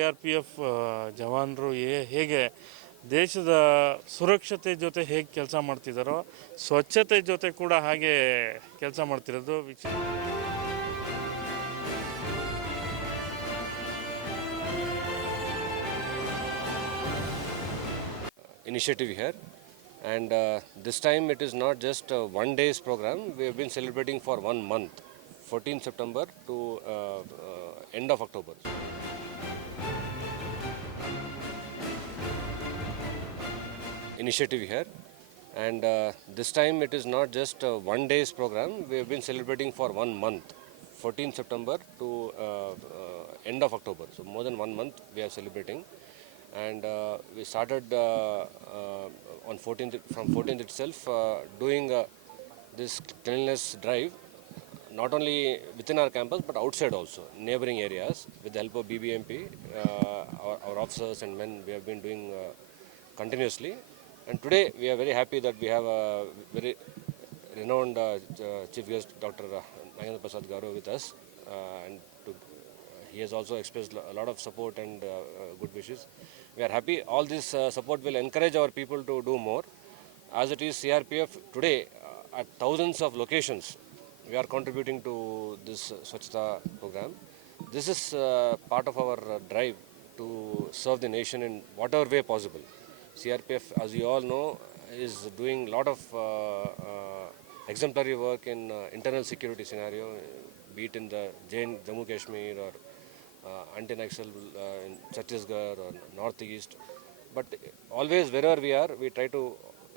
C R P F ಜವಾನರು ಹೇಗೆ ದೇಶದ ಸುರಕ್ಷತೆ ಜೊತೆ ಹೇಗೆ ಕೆಲಸ ಮಾಡ್ತಿದ್ದಾರೋ ಸ್ವಚ್ಛತೆ ಜೊತೆ ಕೂಡ ಹಾಗೆ ಕೆಲಸ ಮಾಡ್ತಿರೋದು ವಿಚಾರ initiative here and uh, this time it is not just a one day's program we have been celebrating for one month 14 september to uh, uh, end of october initiative here. And uh, this time it is not just a one day's program. We have been celebrating for one month 14 september to uh, uh, end of october. So more than one month we are celebrating. And uh, we started uh, uh, on 14th from 14th itself uh, doing uh, this cleanliness drive not only within our campus but outside also neighboring areas. With the help of bbmp uh, our, our officers and men we have been doing uh, continuously and today we are very happy that we have a very renowned uh, chief guest dr nagendra prasad garu with us uh, and to he has also expressed a lot of support and uh, uh, good wishes. We are happy. All this uh, support will encourage our people to do more. As it is, CRPF today uh, at thousands of locations, we are contributing to this uh, program. This is uh, part of our uh, drive to serve the nation in whatever way possible. CRPF, as you all know, is doing a lot of uh, uh, exemplary work in uh, internal security scenario, be it in the Jain, Jammu Kashmir or uh, anti-Naxal uh, in Chhattisgarh or Northeast. But always wherever we are, we try to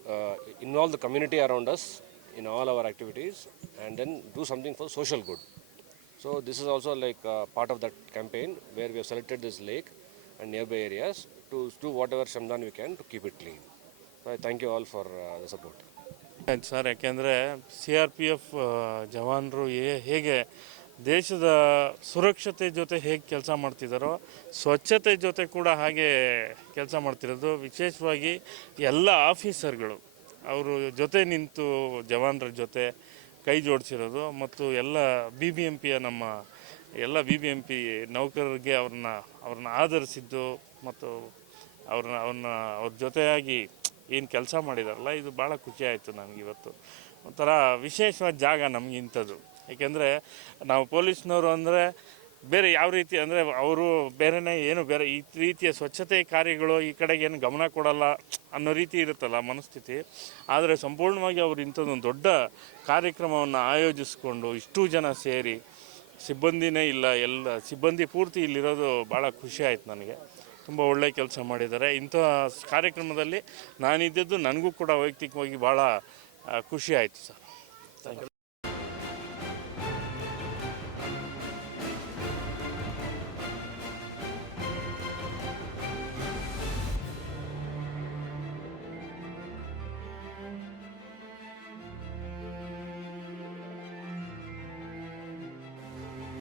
uh, involve the community around us in all our activities and then do something for social good. So this is also like uh, part of that campaign where we have selected this lake and nearby areas to do whatever Shamdan we can to keep it clean. So I thank you all for uh, the sir ಯಾಕೆಂದರೆ C R P F ಜವಾನರು ಹೇಗೆ ದೇಶದ ಸುರಕ್ಷತೆ ಜೊತೆ ಹೇಗೆ ಕೆಲಸ ಮಾಡ್ತಿದ್ದಾರೋ ಸ್ವಚ್ಛತೆ ಜೊತೆ ಕೂಡ ಹಾಗೆ ಕೆಲಸ ಮಾಡ್ತಿರೋದು ವಿಶೇಷವಾಗಿ ಎಲ್ಲ ಆಫೀಸರ್ಗಳು ಅವರು ಜೊತೆ ನಿಂತು ಜವಾನರ ಜೊತೆ ಕೈ ಜೋಡಿಸಿರೋದು ಮತ್ತು ಎಲ್ಲ ಬಿ ಬಿ ಎಂ ಪಿಯ ನಮ್ಮ ಎಲ್ಲ ಬಿ ಬಿ ಎಂ ಪಿ ನೌಕರರಿಗೆ ಅವ್ರನ್ನ ಅವ್ರನ್ನ ಆಧರಿಸಿದ್ದು ಮತ್ತು ಅವ್ರನ್ನ ಅವ್ರನ್ನ, ಅವ್ರ ಜೊತೆಯಾಗಿ ಏನು ಕೆಲಸ ಮಾಡಿದಾರಲ್ಲ, ಇದು ಭಾಳ ಖುಷಿ ಆಯಿತು ನನಗೆ ಇವತ್ತು. ಒಂಥರ ವಿಶೇಷವಾದ ಜಾಗ ನಮ್ಗೆ ಇಂಥದ್ದು. ಏಕೆಂದರೆ ನಾವು ಪೊಲೀಸ್ನವರು ಅಂದರೆ ಬೇರೆ ಯಾವ ರೀತಿ, ಅಂದರೆ ಅವರು ಬೇರೆನೇ ಏನು ಬೇರೆ ಈ ರೀತಿಯ ಸ್ವಚ್ಛತೆ ಕಾರ್ಯಗಳು ಈ ಕಡೆಗೆ ಏನು ಗಮನ ಕೊಡಲ್ಲ ಅನ್ನೋ ರೀತಿ ಇರುತ್ತಲ್ಲ ಮನಸ್ಥಿತಿ. ಆದರೆ ಸಂಪೂರ್ಣವಾಗಿ ಅವರು ಇಂಥದ್ದೊಂದು ದೊಡ್ಡ ಕಾರ್ಯಕ್ರಮವನ್ನು ಆಯೋಜಿಸ್ಕೊಂಡು ಇಷ್ಟು ಜನ ಸೇರಿ, ಸಿಬ್ಬಂದಿನೇ ಇಲ್ಲ, ಎಲ್ಲ ಸಿಬ್ಬಂದಿ ಪೂರ್ತಿ ಇಲ್ಲಿರೋದು ಭಾಳ ಖುಷಿ ಆಯಿತು ನನಗೆ. ತುಂಬ ಒಳ್ಳೆ ಕೆಲಸ ಮಾಡಿದ್ದಾರೆ. ಇಂಥ ಕಾರ್ಯಕ್ರಮದಲ್ಲಿ ನಾನಿದ್ದದ್ದು ನನಗೂ ಕೂಡ ವೈಯಕ್ತಿಕವಾಗಿ ಭಾಳ ಖುಷಿ ಆಯಿತು ಸರ್. Thank you